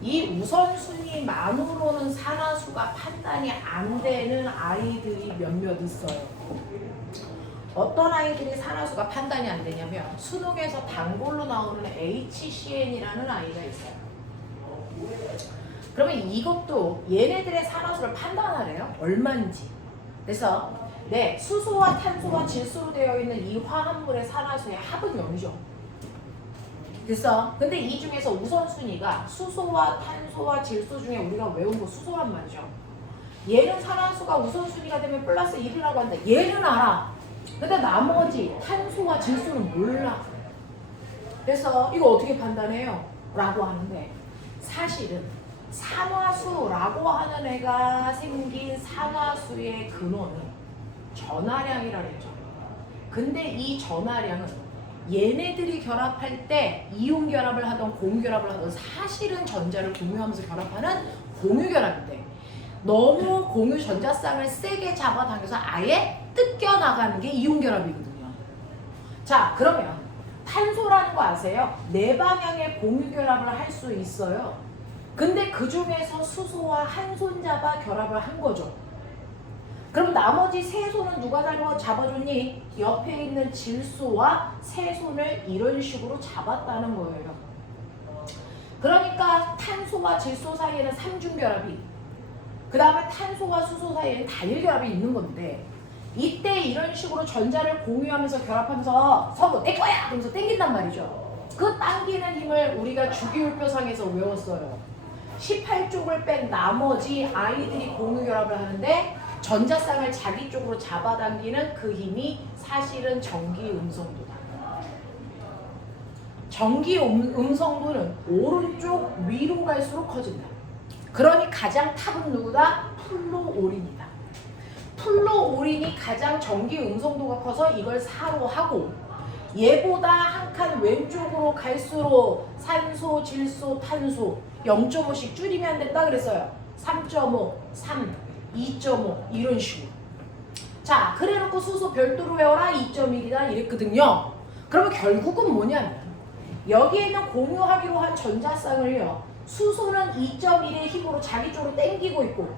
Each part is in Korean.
이 우선순위만으로는 산화수가 판단이 안 되는 아이들이 몇몇 있어요. 어떤 아이들이 산화수가 판단이 안 되냐면 수능에서 단골로 나오는 HCN이라는 아이가 있어요. 그러면 이것도 얘네들의 산화수를 판단하래요. 얼마인지. 그래서 네, 수소와 탄소와 질소로 되어 있는 이 화합물의 산화수의 합은 0이죠. 그래서 근데 이 중에서 우선순위가 수소와 탄소와 질소 중에 우리가 외운 거 수소란 말이죠. 얘는 산화수가 우선순위가 되면 플러스 1이라고 한다. 얘는 알아. 근데 나머지 탄소와 질소는 몰라. 그래서 이거 어떻게 판단해요? 라고 하는데 사실은 산화수라고 하는 애가 생긴 산화수의 근원은 전하량이라고 했죠. 근데 이 전하량은 얘네들이 결합할 때 이온 결합을 하던 공유 결합을 하던 사실은 전자를 공유하면서 결합하는 공유 결합인데 너무 공유 전자쌍을 세게 잡아당겨서 아예 뜯겨나가는 게 이온 결합이거든요. 자, 그러면 탄소라는 거 아세요? 네 방향의 공유 결합을 할 수 있어요. 근데 그 중에서 수소와 한 손 잡아 결합을 한 거죠. 그럼 나머지 세 손은 누가 잡아줬니? 옆에 있는 질소와 세 손을 이런 식으로 잡았다는 거예요. 그러니까 탄소와 질소 사이에는 삼중결합이, 그 다음에 탄소와 수소 사이에는 단일결합이 있는 건데 이때 이런 식으로 전자를 공유하면서 결합하면서 서로 내 거야! 하면서 땡긴단 말이죠. 그 당기는 힘을 우리가 주기율표상에서 외웠어요. 18쪽을 뺀 나머지 아이들이 공유 결합을 하는데 전자쌍을 자기 쪽으로 잡아당기는 그 힘이 사실은 전기 음성도다. 전기 음성도는 오른쪽 위로 갈수록 커진다. 그러니 가장 탑은 누구다? 플로오린이다. 플로오린이 가장 전기 음성도가 커서 이걸 4로 하고 얘보다 한 칸 왼쪽으로 갈수록 산소, 질소, 탄소 0.5씩 줄이면 된다 그랬어요. 3.5, 3, 2.5 이런 식으로. 자, 그래놓고 수소 별도로 외워라 2.1이다 이랬거든요. 그러면 결국은 뭐냐면 여기에는 공유하기로 한 전자쌍을요. 수소는 2.1의 힘으로 자기 쪽으로 당기고 있고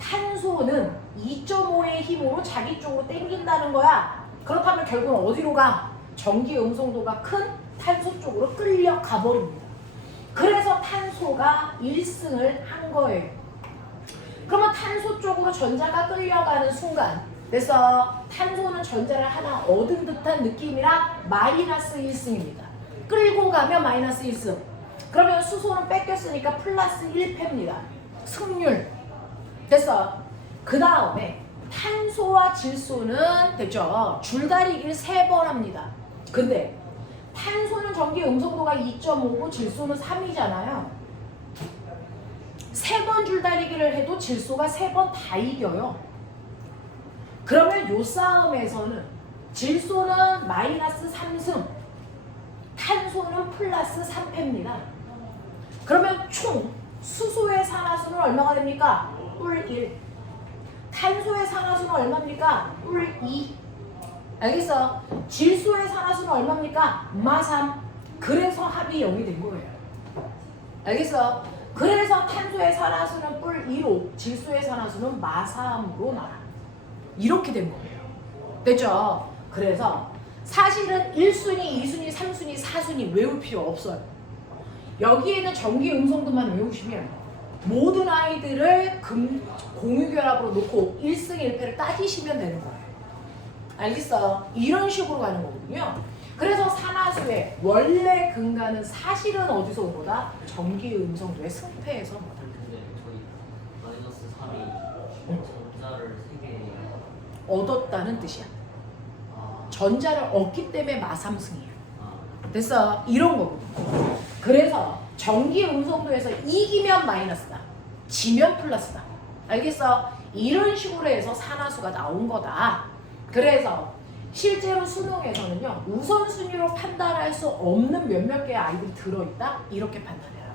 탄소는 2.5의 힘으로 자기 쪽으로 당긴다는 거야. 그렇다면 결국은 어디로 가? 전기 음성도가 큰 탄소 쪽으로 끌려가 버립니다. 그래서 탄소가 1승을 한 거예요. 그러면 탄소 쪽으로 전자가 끌려가는 순간 그래서 탄소는 전자를 하나 얻은 듯한 느낌이라 마이너스 1승입니다. 끌고 가면 마이너스 1승. 그러면 수소는 뺏겼으니까 플러스 1패입니다. 승률. 됐어. 그 다음에 탄소와 질소는 됐죠. 줄다리기를 3번 합니다. 근데 탄소는 전기 음성도가 2.5고 질소는 3이잖아요. 3번 줄다리기를 해도 질소가 3번 다 이겨요. 그러면 요 싸움에서는 질소는 마이너스 3승, 탄소는 플러스 3패입니다. 그러면 총 수소의 산화수는 얼마가 됩니까? 뿔 1. 탄소의 산화수는 얼마입니까? 뿔 2. 알겠어? 질소의 산화수는 얼마입니까? 마 3. 그래서 합이 0이 된 거예요. 알겠어? 그래서 탄소의 산화수는 뿔 2로 질소의 산화수는 마 3으로 나와. 이렇게 된 거예요. 됐죠? 그래서 사실은 1순위, 2순위, 3순위, 4순위 외울 필요 없어요. 여기에는 전기 음성도만 외우시면 모든 아이들을 공유결합으로 놓고 1승 1패를 따지시면 되는 거예요. 알겠어? 이런 식으로 가는 거거든요. 그래서 산화수의 원래 근간은 사실은 어디서 온 거다? 전기 음성도의 승패에서 온 거다. 근데 저희 마이너스 3이 전자를 3개 얻었다는 뜻이야. 아, 전자를 얻기 때문에 마삼승이에요. 아, 됐어? 이런 거거든요. 그래서 전기 음성도에서 이기면 마이너스다. 지면 플러스다. 알겠어? 이런 식으로 해서 산화수가 나온 거다. 그래서 실제로 수능에서는요. 우선순위로 판단할 수 없는 몇몇 개의 아이들이 들어있다. 이렇게 판단해라.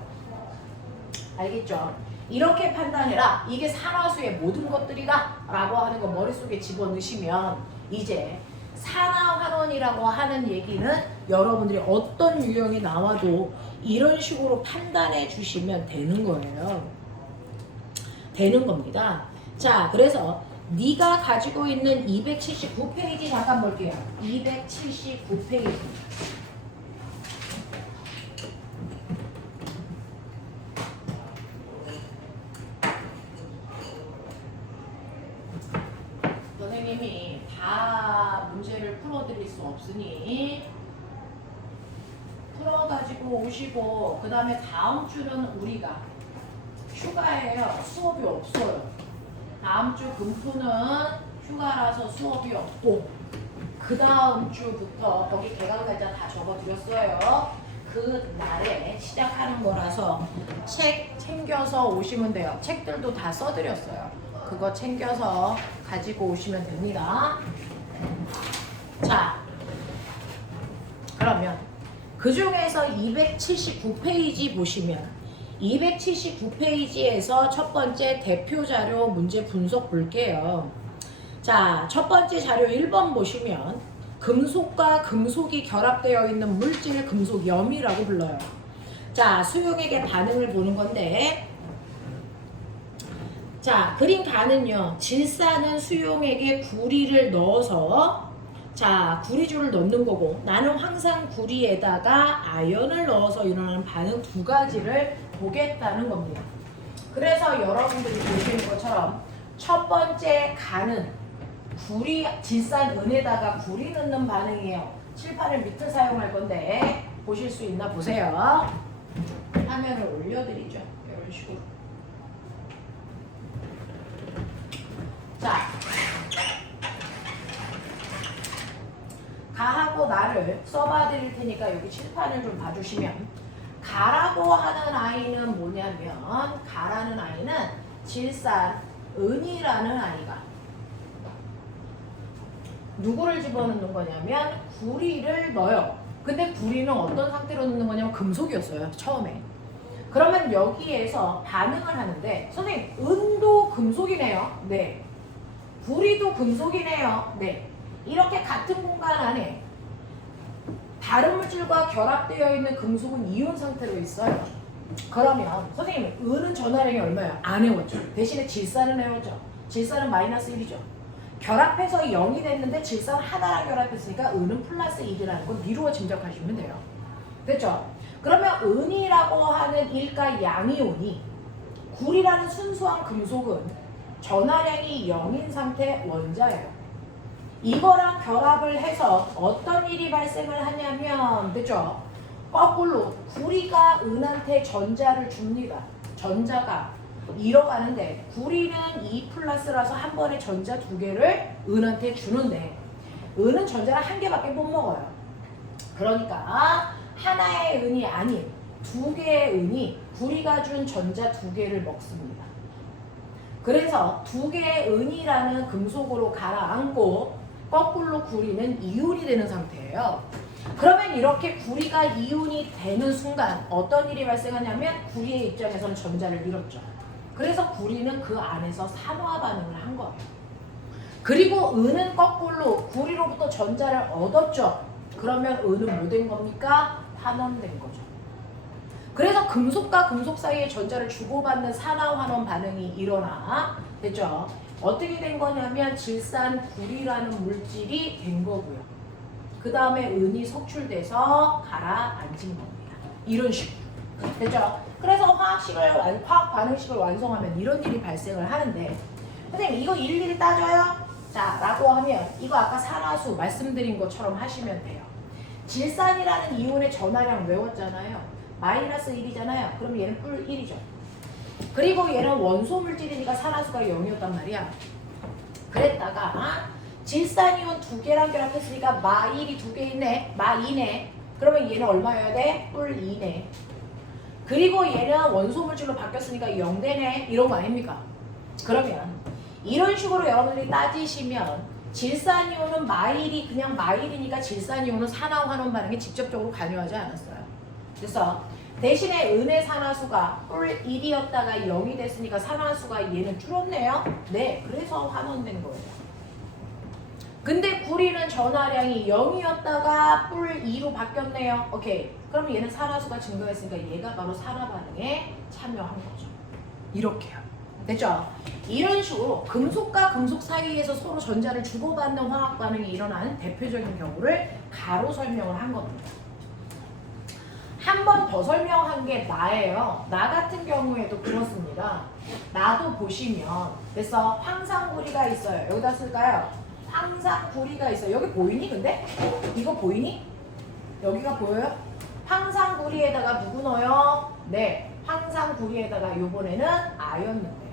알겠죠? 이렇게 판단해라. 이게 산화수의 모든 것들이다. 라고 하는 거 머릿속에 집어넣으시면 이제 산화환원이라고 하는 얘기는 여러분들이 어떤 유형이 나와도 이런 식으로 판단해 주시면 되는 거예요. 되는 겁니다. 자, 그래서 네가 가지고 있는 279페이지 잠깐 볼게요. 279페이지. 선생님이 다 문제를 풀어드릴 수 없으니 풀어가지고 오시고 그 다음에 다음 주는 우리가 휴가예요. 수업이 없어요. 다음 주 금토는 휴가라서 수업이 없고 그 다음 주부터 거기 개강 날짜 다 적어드렸어요. 그 날에 시작하는 거라서 책 챙겨서 오시면 돼요. 책들도 다 써드렸어요. 그거 챙겨서 가지고 오시면 됩니다. 자, 그러면 그 중에서 279페이지 보시면 279페이지에서 첫 번째 대표 자료 문제 분석 볼게요. 자, 첫 번째 자료 1번 보시면 금속과 금속이 결합되어 있는 물질 금속염이라고 불러요. 자, 수용액의 반응을 보는 건데 자, 그림 가는요. 질산은 수용액에 구리를 넣어서 자, 구리줄을 넣는 거고 나는 항상 구리에다가 아연을 넣어서 일어나는 반응 두 가지를 보겠다는 겁니다. 그래서 여러분들이 보시는 것처럼 첫 번째 간은 구리, 질산 은에다가 구리 넣는 반응이에요. 칠판을 밑을 사용할 건데 보실 수 있나 보세요. 화면을 올려드리죠. 이런 식으로. 자, 가하고 나를 써봐 드릴 테니까 여기 칠판을 좀 봐주시면 가라고 하는 아이는 뭐냐면 가라는 아이는 질산 은이라는 아이가 누구를 집어넣는 거냐면 구리를 넣어요. 근데 구리는 어떤 상태로 넣는 거냐면 금속이었어요. 처음에. 그러면 여기에서 반응을 하는데 선생님 은도 금속이네요. 네. 구리도 금속이네요. 네. 이렇게 같은 공간 안에 다른 물질과 결합되어 있는 금속은 이온 상태로 있어요. 그러면 선생님 은은 전화량이 얼마예요? 안 해웠죠. 대신에 질산은 해웠죠. 질산은 마이너스 1이죠. 결합해서 0이 됐는데 질산 하나랑 결합했으니까 은은 플러스 1이라는 걸 미루어 짐작하시면 돼요. 됐죠? 그러면 은이라고 하는 일가 양이온이 구리라는 순수한 금속은 전하량이 0인 상태 원자예요. 이거랑 결합을 해서 어떤 일이 발생을 하냐면 됐죠? 거꾸로 구리가 은한테 전자를 줍니다. 전자가 잃어가는데 구리는 2 플러스라서 한 번에 전자 2개를 은한테 주는데 은은 전자를 1개밖에 못 먹어요. 그러니까 하나의 은이 아닌 2개의 은이 구리가 준 전자 2개를 먹습니다. 그래서 2개의 은이라는 금속으로 가라앉고 거꾸로 구리는 이온이 되는 상태예요. 그러면 이렇게 구리가 이온이 되는 순간 어떤 일이 발생하냐면 구리의 입장에서는 전자를 잃었죠. 그래서 구리는 그 안에서 산화 반응을 한 거예요. 그리고 은은 거꾸로 구리로부터 전자를 얻었죠. 그러면 은은 뭐 된 겁니까? 환원된 거죠. 그래서 금속과 금속 사이에 전자를 주고받는 산화 환원 반응이 일어나 됐죠. 어떻게 된 거냐면 질산 구리라는 물질이 된 거고요. 그 다음에 은이 석출돼서 가라앉은 겁니다. 이런 식으로. 됐죠? 그래서 화학 반응식을 완성하면 이런 일이 발생을 하는데 선생님 이거 일일이 따져요? 자 라고 하면 이거 아까 산화수 말씀드린 것처럼 하시면 돼요. 질산이라는 이온의 전하량 외웠잖아요. 마이너스 1이잖아요. 그럼 얘는 뿔 1이죠. 그리고 얘는 원소 물질이니까 산화수가 0이었단 말이야. 그랬다가 질산이온 2개랑 결합했으니까 마1이 2개 있네. 마2네. 그러면 얘는 얼마여야 돼? 뿔 2네. 그리고 얘는 원소 물질로 바뀌었으니까 0되네. 이런 거 아닙니까? 그러면 이런 식으로 여러분들이 따지시면 질산이온은 마1이 그냥 마1이니까 질산이온은 산화 환원 반응에 직접적으로 관여하지 않았어요. 그래서 대신에 은의 산화수가 뿔 1이었다가 0이 됐으니까 산화수가 얘는 줄었네요. 네, 그래서 환원된 거예요. 근데 구리는 전하량이 0이었다가 뿔 2로 바뀌었네요. 오케이. 그럼 얘는 산화수가 증가했으니까 얘가 바로 산화 반응에 참여한 거죠. 이렇게요. 됐죠? 이런 식으로 금속과 금속 사이에서 서로 전자를 주고받는 화학 반응이 일어나는 대표적인 경우를 가로 설명을 한 겁니다. 한 번 더 설명한 게 나예요. 나 같은 경우에도 그렇습니다. 나도 보시면 그래서 황상구리가 있어요. 여기다 쓸까요? 황상구리가 있어요. 여기 보이니 근데? 이거 보이니? 여기가 보여요? 황상구리에다가 누구 넣어요? 네, 황상구리에다가 요번에는 아연 넣어요.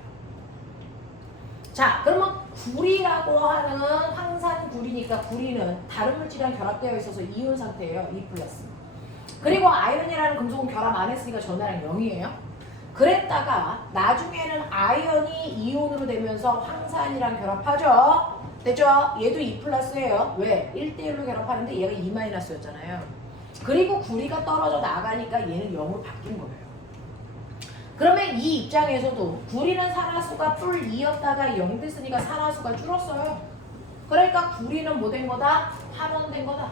자, 그러면 구리라고 하는 황산구리니까 구리는 다른 물질이랑 결합되어 있어서 이온 상태예요. 2+. 그리고 아연이라는 금속은 결합 안 했으니까 전하량 0이에요. 그랬다가 나중에는 아연이 이온으로 되면서 황산이랑 결합하죠. 됐죠? 얘도 2+예요. 왜? 1대1로 결합하는데 얘가 2-였잖아요. 그리고 구리가 떨어져 나가니까 얘는 0으로 바뀐 거예요. 그러면 이 입장에서도 구리는 산화수가 뿔 2였다가 0 됐으니까 산화수가 줄었어요. 그러니까 구리는 뭐 된 거다? 환원된 거다.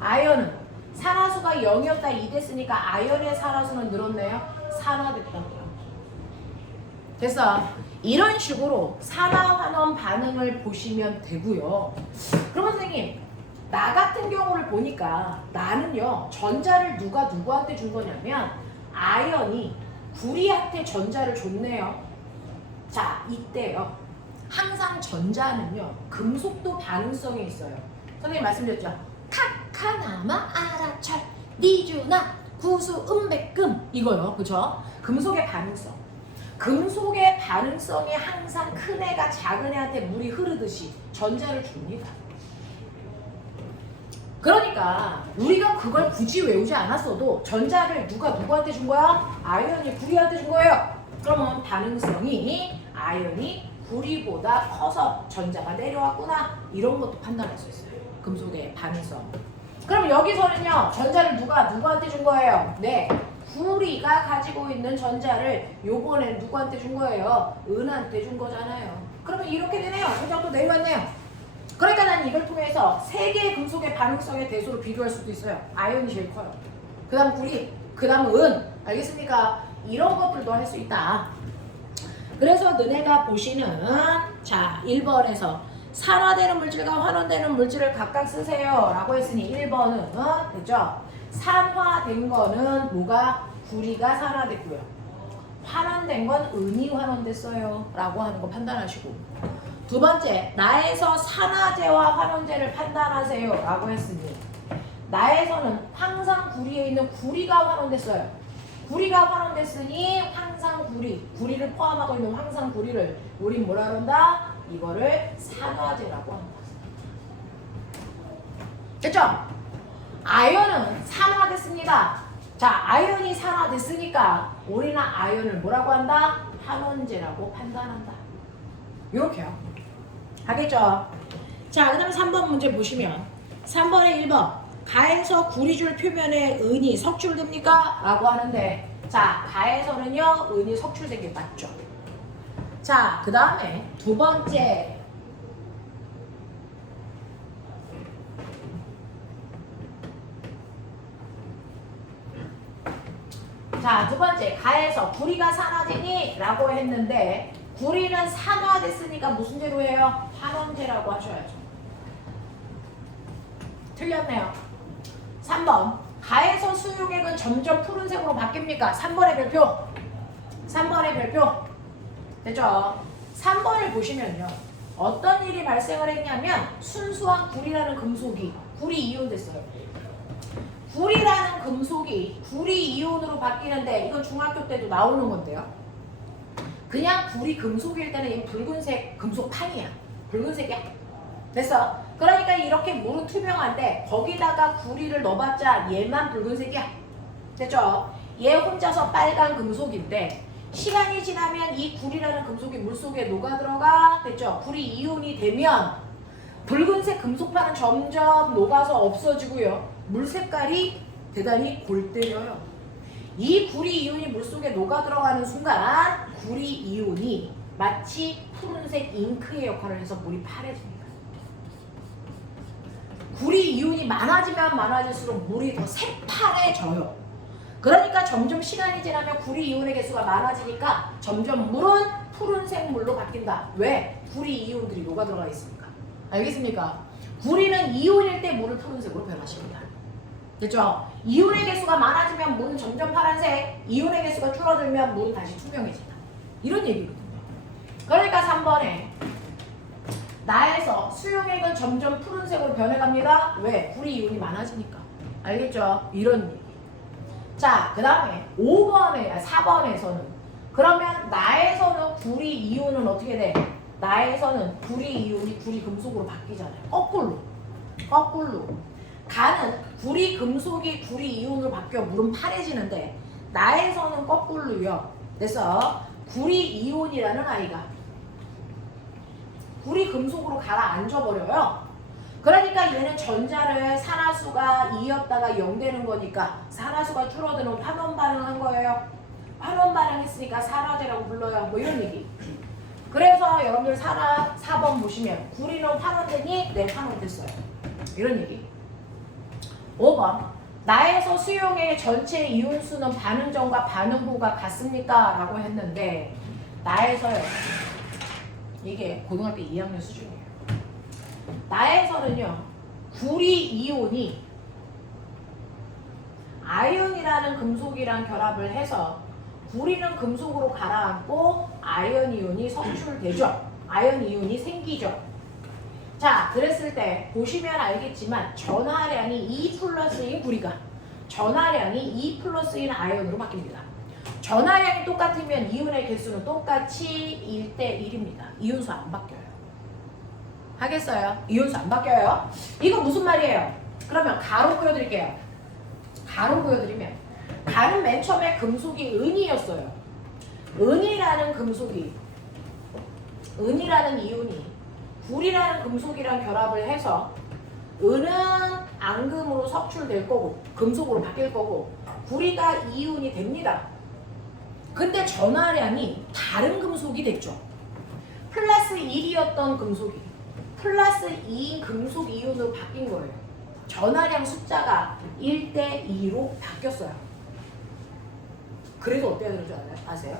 아연은 산화수가 0이었다 2 됐으니까 아연의 산화수는 늘었네요. 산화됐다고요. 됐어. 이런 식으로 산화환원 반응을 보시면 되고요. 그럼 선생님, 나 같은 경우를 보니까 나는요, 전자를 누가 누구한테 준 거냐면 아연이 구리한테 전자를 줬네요. 자, 이때요. 항상 전자는요, 금속도 반응성이 있어요. 선생님 말씀드렸죠? 카카나마 아라철 니주나 구수 은백금 이거요. 그죠? 금속의 반응성. 금속의 반응성이 항상 큰 애가 작은 애한테 물이 흐르듯이 전자를 줍니다. 그러니까 우리가 그걸 굳이 외우지 않았어도 전자를 누가 누구한테 준 거야? 아연이 구리한테 준 거예요. 그러면 반응성이 아연이 구리보다 커서 전자가 내려왔구나. 이런 것도 판단할 수 있어요. 금속의 반응성. 그럼 여기서는요. 전자를 누가 누구한테 준 거예요? 네. 구리가 가지고 있는 전자를 요번엔 누구한테 준 거예요? 은한테 준 거잖아요. 그러면 이렇게 되네요. 전자도 내려왔네요. 그러니까 난 이걸 통해서 세 개의 금속의 반응성의 대소를 비교할 수도 있어요. 아연이 제일 커요. 그 다음 구리, 그 다음 은. 알겠습니까? 이런 것들도 할 수 있다. 그래서 너네가 보시는 자 1번에서 산화되는 물질과 환원되는 물질을 각각 쓰세요 라고 했으니 1번은 됐죠? 산화된 거는 뭐가? 구리가 산화됐고요. 환원된 건 은이 환원됐어요 라고 하는 거 판단하시고, 두 번째, 나에서 산화제와 환원제를 판단하세요 라고 했으니 나에서는 항상 구리에 있는 구리가 환원됐어요. 구리가 환원됐으니 황상구리, 구리를 포함하고 있는 황상구리를 우린 뭐라 그런다? 이거를 산화제라고 한다. 됐죠? 아연은 산화됐습니다. 자, 아연이 산화됐으니까 우리는 아연을 뭐라고 한다? 환원제라고 판단한다. 이렇게요. 알겠죠? 자, 그 다음에 3번 문제 보시면 3번에 1번 가에서 구리줄 표면에 은이 석출됩니까? 라고 하는데, 자, 가에서는요 은이 석출된 게 맞죠. 자, 그 다음에 두 번째 가에서 구리가 산화되니? 라고 했는데 구리는 산화됐으니까 무슨 제로 해요? 환원제라고 하셔야죠. 틀렸네요. 3번 가에서 수용액은 점점 푸른색으로 바뀝니까? 3번의 별표. 3번의 별표. 됐죠? 3번을 보시면요. 어떤 일이 발생을 했냐면 순수한 구리라는 금속이 구리 이온됐어요. 구리라는 금속이 구리 이온으로 바뀌는데 이건 중학교 때도 나오는 건데요. 그냥 구리 금속일 때는 이 붉은색 금속판이야. 붉은색이야. 됐어? 그러니까 이렇게 물은 투명한데 거기다가 구리를 넣어봤자 얘만 붉은색이야. 됐죠? 얘 혼자서 빨간 금속인데 시간이 지나면 이 구리라는 금속이 물속에 녹아들어가. 됐죠? 구리 이온이 되면 붉은색 금속판은 점점 녹아서 없어지고요. 물 색깔이 대단히 골 때려요. 이 구리 이온이 물속에 녹아들어가는 순간 구리 이온이 마치 푸른색 잉크의 역할을 해서 물이 파래집니다. 구리 이온이 많아지면 많아질수록 물이 더 새파래져요. 그러니까 점점 시간이 지나면 구리 이온의 개수가 많아지니까 점점 물은 푸른색 물로 바뀐다. 왜? 구리 이온들이 녹아 들어가 있으니까. 알겠습니까? 구리는 이온일 때 물을 푸른색으로 변화시킵니다. 됐죠? 이온의 개수가 많아지면 물은 점점 파란색, 이온의 개수가 줄어들면 물은 다시 투명해진다. 이런 얘기거든요. 그러니까 3번에 나에서 수용액은 점점 푸른색으로 변해갑니다. 왜? 구리 이온이 많아지니까. 알겠죠? 이런 얘기. 자, 그 다음에 4번에서는 그러면 나에서는 구리 이온은 어떻게 돼? 나에서는 구리 이온이 구리 금속으로 바뀌잖아요. 거꾸로. 가는 구리 금속이 구리 이온으로 바뀌어 물은 파래지는데 나에서는 거꾸로요. 그래서 구리 이온이라는 아이가 구리 금속으로 가라앉아 버려요. 그러니까 얘는 전자를 산화수가 2였다가 0 되는 거니까 산화수가 줄어드는 환원 반응한 거예요. 환원 반응했으니까 산화제라고 불러요. 뭐 이런 얘기. 그래서 여러분들 4번 보시면 구리는 환원되니? 네, 환원됐어요. 이런 얘기. 5번 나에서 수용의 전체 이온수는 반응 전과 반응 후가 같습니까? 라고 했는데 나에서요. 이게 고등학교 2학년 수준이에요. 나에서는요. 구리 이온이 아연이라는 금속이랑 결합을 해서 구리는 금속으로 가라앉고 아연 이온이 석출되죠. 아연 이온이 생기죠. 자, 그랬을 때 보시면 알겠지만 전하량이 2 플러스인 구리가 전하량이 2 플러스인 아연으로 바뀝니다. 전하량이 똑같으면 이온의 개수는 똑같이 1대 1입니다. 이온수 안 바뀌어요. 하겠어요? 이온수 안 바뀌어요? 이거 무슨 말이에요? 그러면 가로 보여드릴게요. 가로 보여드리면 가는 맨 처음에 금속이 은이었어요. 은이라는 이온이 구리라는 금속이랑 결합을 해서 은은 앙금으로 석출될 거고 금속으로 바뀔 거고 구리가 이온이 됩니다. 근데 전하량이 다른 금속이 됐죠. 플러스 1이었던 금속이 플러스 2인 금속 이온으로 바뀐 거예요. 전하량 숫자가 1대 2로 바뀌었어요. 그래서 어때야 되는 줄 아세요?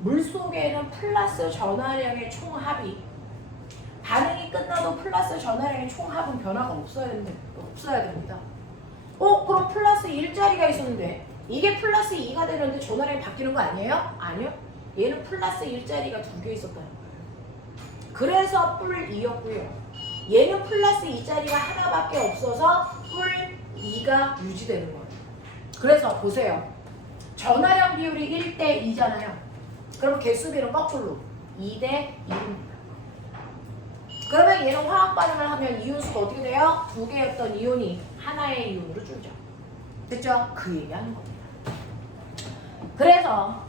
물속에는 플러스 전하량의 총합이 반응이 끝나도 플러스 전하량의 총합은 변화가 없어야 됩니다. 그럼 플러스 1자리가 있었는데 이게 플러스 2가 되는데 전하량이 바뀌는 거 아니에요? 아니요. 얘는 플러스 1자리가 2개 있었다는 거예요. 그래서 뿔 2였고요. 얘는 플러스 2자리가 하나밖에 없어서 뿔 2가 유지되는 거예요. 그래서 보세요. 전하량 비율이 1대 2잖아요. 그럼 개수비는 거꾸로 2대 2입니다. 그러면 얘는 화학 반응을 하면 이온수가 어떻게 돼요? 2개였던 이온이 하나의 이온으로 줄죠. 됐죠? 그 얘기하는 겁니다. 그래서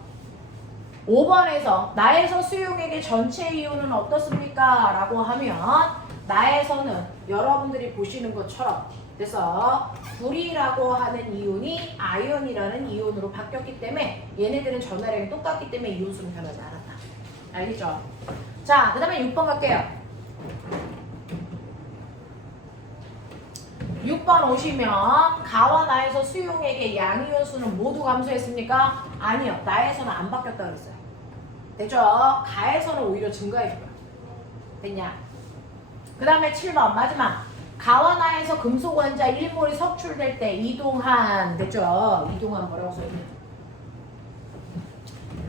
5번에서 나에서 수용액의 전체 이온은 어떻습니까? 라고 하면 나에서는 여러분들이 보시는 것처럼 그래서 구리라고 하는 이온이 아연이라는 이온으로 바뀌었기 때문에 얘네들은 전하량이 똑같기 때문에 이온수는 변하지 않았다. 알겠죠? 자, 그 다음에 6번 갈게요. 6번 오시면 가와 나에서 수용액의 양이온수는 모두 감소했습니까? 아니요. 나에서는 안 바뀌었다 그랬어요. 됐죠? 가에서는 오히려 증가해줘요. 됐냐? 그 다음에 7번 마지막 가와 나에서 금속 원자 1몰이 석출될 때 이동한 됐죠? 이동한 뭐라고 써있냐?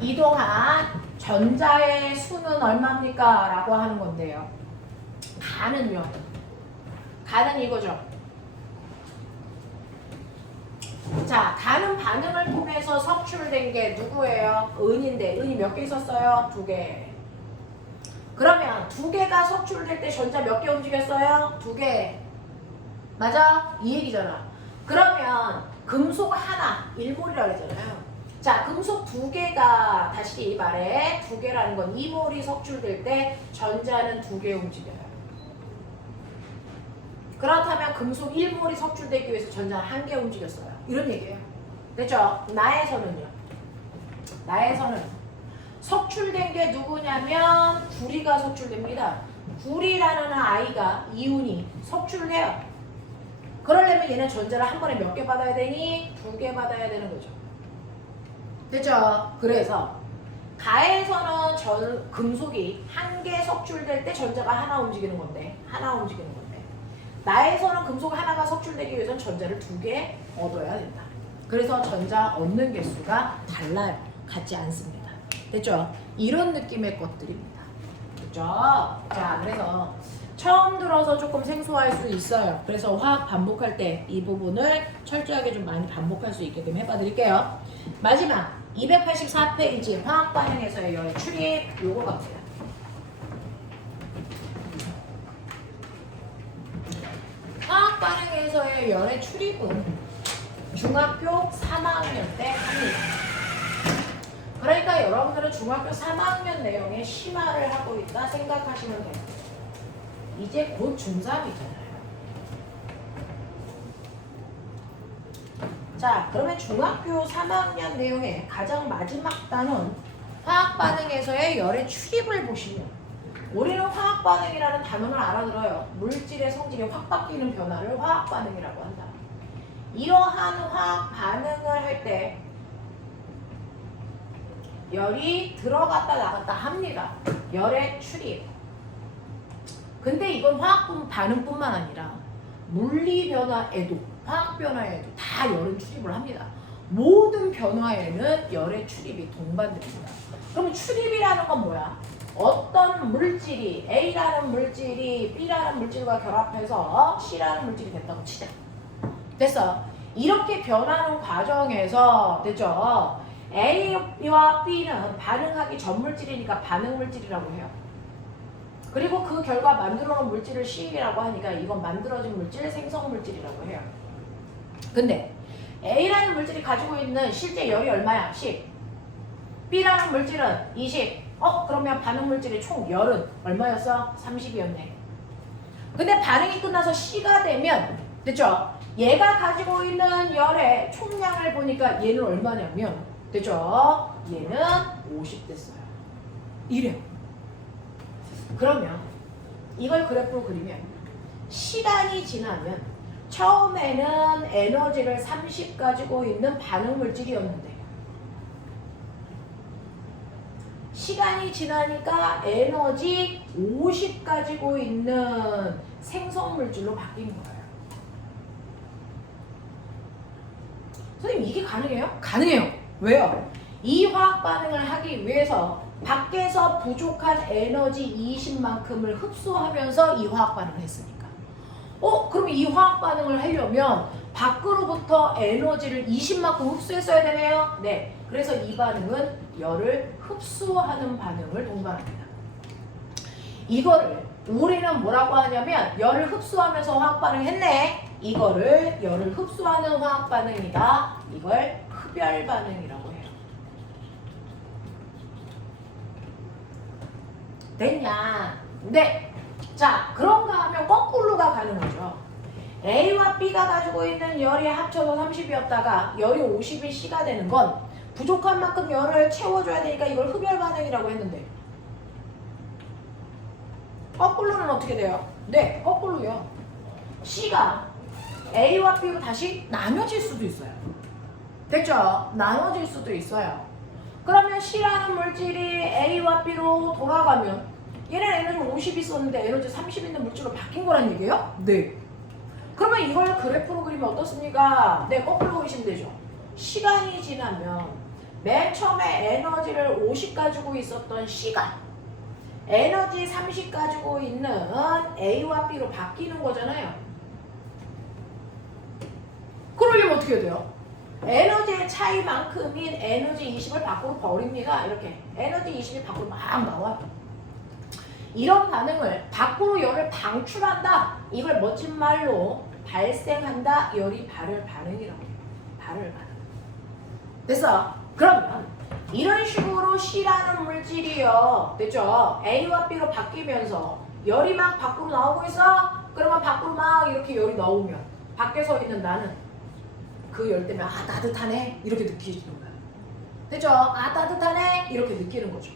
이동한 전자의 수는 얼마입니까? 라고 하는 건데요. 가는요. 가는 이거죠. 자, 가는 반응을 통해서 석출된 게 누구예요? 은인데 은이 몇 개 있었어요? 2개. 그러면 2개가 석출될 때 전자 몇 개 움직였어요? 2개. 맞아? 이 얘기잖아. 그러면 금속 하나 1몰이라고 했잖아요. 자, 금속 2개가 다시 말해 2개라는 건 2몰이 석출될 때 전자는 2개 움직여요. 그렇다면 금속 1몰이 석출되기 위해서 전자는 1개 움직였어요. 이런 얘기예요. 됐죠? 나에서는요. 나에서는 석출된 게 누구냐면 구리가 석출됩니다. 구리라는 아이가 이온이 석출돼요. 그러려면 얘는 전자를 한 번에 몇 개 받아야 되니? 2개 받아야 되는 거죠. 됐죠? 그래서 가에서는 금속이 한 개 석출될 때 전자가 하나 움직이는 건데 나에서는 금속 하나가 석출되기 위해서는 전자를 2개 얻어야 된다. 그래서 전자 얻는 개수가 달라요. 같지 않습니다. 됐죠? 이런 느낌의 것들입니다. 됐죠? 자, 그래서 처음 들어서 조금 생소할 수 있어요. 그래서 화학 반복할 때 이 부분을 철저하게 좀 많이 반복할 수 있게끔 해봐 드릴게요. 마지막 284페이지 화학 반응에서의 열 출입 요거 갑니다. 화학 반응에서의 열의 출입은 중학교 3학년 때 합니다. 그러니까 여러분들은 중학교 3학년 내용에 심화를 하고 있다 생각하시면 돼요. 이제 곧 중3이잖아요. 자, 그러면 중학교 3학년 내용의 가장 마지막 단원 화학 반응에서의 열의 출입을 보시면 우리는 화학 반응이라는 단어를 알아들어요. 물질의 성질이 확 바뀌는 변화를 화학 반응이라고 한다. 이러한 화학 반응을 할 때 열이 들어갔다 나갔다 합니다. 열의 출입. 근데 이건 화학 반응뿐만 아니라 물리 변화에도 화학 변화에도 다 열은 출입을 합니다. 모든 변화에는 열의 출입이 동반됩니다. 그럼 출입이라는 건 뭐야? 어떤 물질이 A라는 물질이 B라는 물질과 결합해서 C라는 물질이 됐다고 치자. 됐어. 이렇게 변하는 과정에서 됐죠? A와 B는 반응하기 전 물질이니까 반응 물질이라고 해요. 그리고 그 결과 만들어 놓은 물질을 C라고 하니까 이건 만들어진 물질, 생성 물질이라고 해요. 근데 A라는 물질이 가지고 있는 실제 열이 얼마야? 10. B라는 물질은 20. 그러면 반응 물질의 총 열은 얼마였어? 30이었네. 근데 반응이 끝나서 C가 되면 됐죠? 얘가 가지고 있는 열의 총량을 보니까 얘는 얼마냐면 됐죠? 얘는 50 됐어요. 이래요. 그러면 이걸 그래프로 그리면 시간이 지나면 처음에는 에너지를 30 가지고 있는 반응 물질이었는데 시간이 지나니까 에너지 50 가지고 있는 생성 물질로 바뀐 거예요. 선생님 이게 가능해요? 가능해요. 왜요? 이 화학 반응을 하기 위해서 밖에서 부족한 에너지 20만큼을 흡수하면서 이 화학 반응을 했으니까. 그럼 이 화학 반응을 하려면 밖으로부터 에너지를 20만큼 흡수했어야 되네요. 네. 그래서 이 반응은 열을 흡수하는 반응을 동반합니다. 이거를 우리는 뭐라고 하냐면 열을 흡수하면서 화학 반응했네. 이거를 열을 흡수하는 화학 반응이다. 이걸 흡열 반응이라고 해요. 됐냐? 네. 자, 그런가 하면 거꾸로가 가능하죠. A와 B가 가지고 있는 열이 합쳐서 30이었다가 열이 50이 C가 되는 건 부족한 만큼 열을 채워줘야 되니까 이걸 흡열 반응이라고 했는데 거꾸로는 어떻게 돼요? 네, 거꾸로요. C가 A와 B로 다시 나눠질 수도 있어요. 됐죠? 나눠질 수도 있어요. 그러면 C라는 물질이 A와 B로 돌아가면 얘는 에너지 50 있었는데 에너지 30 있는 물질로 바뀐 거란 얘기예요? 네. 그러면 이걸 그래프로 그리면 어떻습니까? 네, 거꾸로 그리시면 되죠. 시간이 지나면 맨 처음에 에너지를 50 가지고 있었던 C가 에너지 30 가지고 있는 A와 B로 바뀌는 거잖아요. 그러려면 어떻게 돼요? 에너지의 차이만큼인 에너지 20을 밖으로 버립니다. 이렇게 에너지 20이 밖으로 막 나와요. 이런 반응을 밖으로 열을 방출한다. 이걸 멋진 말로 발생한다. 열이 발열 반응이라고 해요. 발열 반응. 됐어? 그러면 이런 식으로 C라는 물질이요. 됐죠? A와 B로 바뀌면서 열이 막 밖으로 나오고 있어? 그러면 밖으로 막 이렇게 열이 나오면 밖에 서 있는 나는 그 열 때문에 따뜻하네 이렇게 느끼는 거야. 그죠? 아 따뜻하네 이렇게 느끼는 거죠.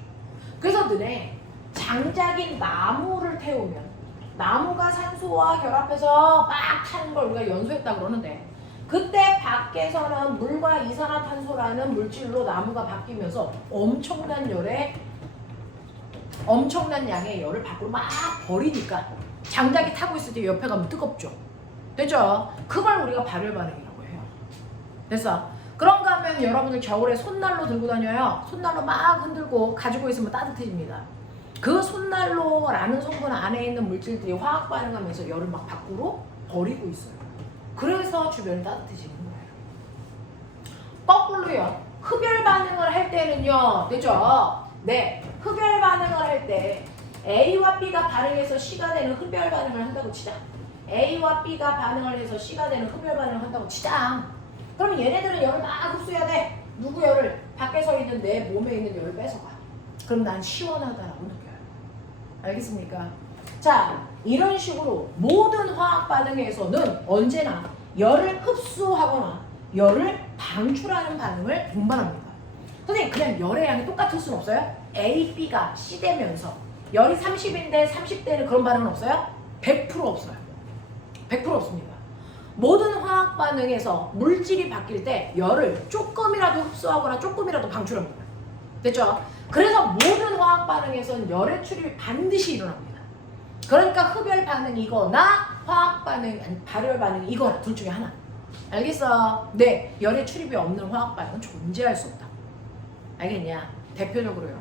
그래서 너네 장작인 나무를 태우면 나무가 산소와 결합해서 막 타는 걸 우리가 연소했다 그러는데 그때 밖에서는 물과 이산화탄소라는 물질로 나무가 바뀌면서 엄청난 양의 열을 밖으로 막 버리니까 장작이 타고 있을 때 옆에 가면 뜨겁죠. 되죠? 그걸 우리가 발열 반응이라고 해요. 됐어? 그런가 하면 여러분들 겨울에 손난로 들고 다녀요. 손난로 막 흔들고 가지고 있으면 따뜻해집니다. 그 손난로라는 성분 안에 있는 물질들이 화학 반응하면서 열을 막 밖으로 버리고 있어요. 그래서 주변이 따뜻해지는 거예요. 거꾸로요. 흡열 반응을 할 때는요. 되죠? 네. 흡열 반응을 할 때 A와 B가 반응해서 C가 되는 흡열 반응을 한다고 치자. A와 B가 반응을 해서 C가 되는 흡열 반응을 한다고 치자. 그러면 얘네들은 열을 막 흡수해야 돼. 누구 열을? 밖에 서 있는 내 몸에 있는 열을 뺏어가. 그럼 난 시원하다라고 느껴요. 알겠습니까? 자, 이런 식으로 모든 화학 반응에서는 언제나 열을 흡수하거나 열을 방출하는 반응을 동반합니다. 선생님, 그냥 열의 양이 똑같을 수는 없어요? A, B가 C 되면서 열이 30인데 30대는 그런 반응은 없어요? 100% 없어요. 100% 없습니다. 모든 화학 반응에서 물질이 바뀔 때 열을 조금이라도 흡수하거나 조금이라도 방출합니다. 됐죠? 그래서 모든 화학 반응에서는 열의 출입이 반드시 일어납니다. 그러니까 흡열 반응이거나 화학 반응, 아니 발열 반응이거나 둘 중에 하나. 알겠어? 네, 열의 출입이 없는 화학 반응은 존재할 수 없다. 알겠냐? 대표적으로요.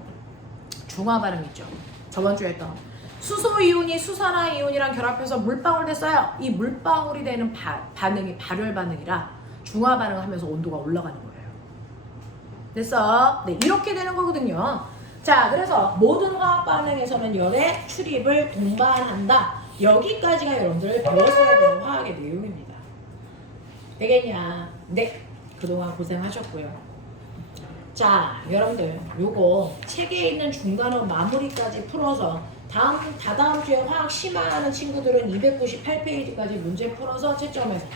중화 반응 있죠. 저번 주에 했던 수소 이온이 수산화 이온이랑 결합해서 물방울 됐어요. 이 물방울이 되는 반응이 발열 반응이라 중화 반응하면서 온도가 올라가는 거예요. 됐어? 네, 이렇게 되는 거거든요. 자, 그래서 모든 화학 반응에서는 열의 출입을 동반한다. 여기까지가 여러분들 배웠어야 되는 화학의 내용입니다. 되겠냐? 네, 그동안 고생하셨고요. 자, 여러분들 요거 책에 있는 중간어 마무리까지 풀어서 다다음 주에 화학 심화하는 친구들은 298페이지까지 문제 풀어서 채점해서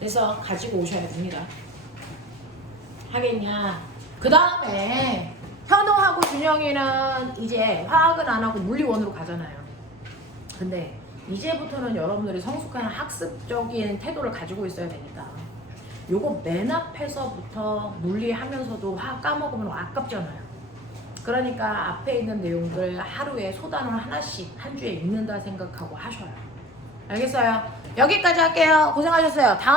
그래서 가지고 오셔야 됩니다. 하겠냐? 그 다음에 현우하고 준영이는 이제 화학은 안 하고 물리원으로 가잖아요. 근데 이제부터는 여러분들이 성숙한 학습적인 태도를 가지고 있어야 되니까 요거 맨 앞에서부터 물리하면서도 화학 까먹으면 아깝잖아요. 그러니까 앞에 있는 내용들 하루에 소단을 하나씩 한 주에 읽는다 생각하고 하셔요. 알겠어요? 여기까지 할게요. 고생하셨어요. 다음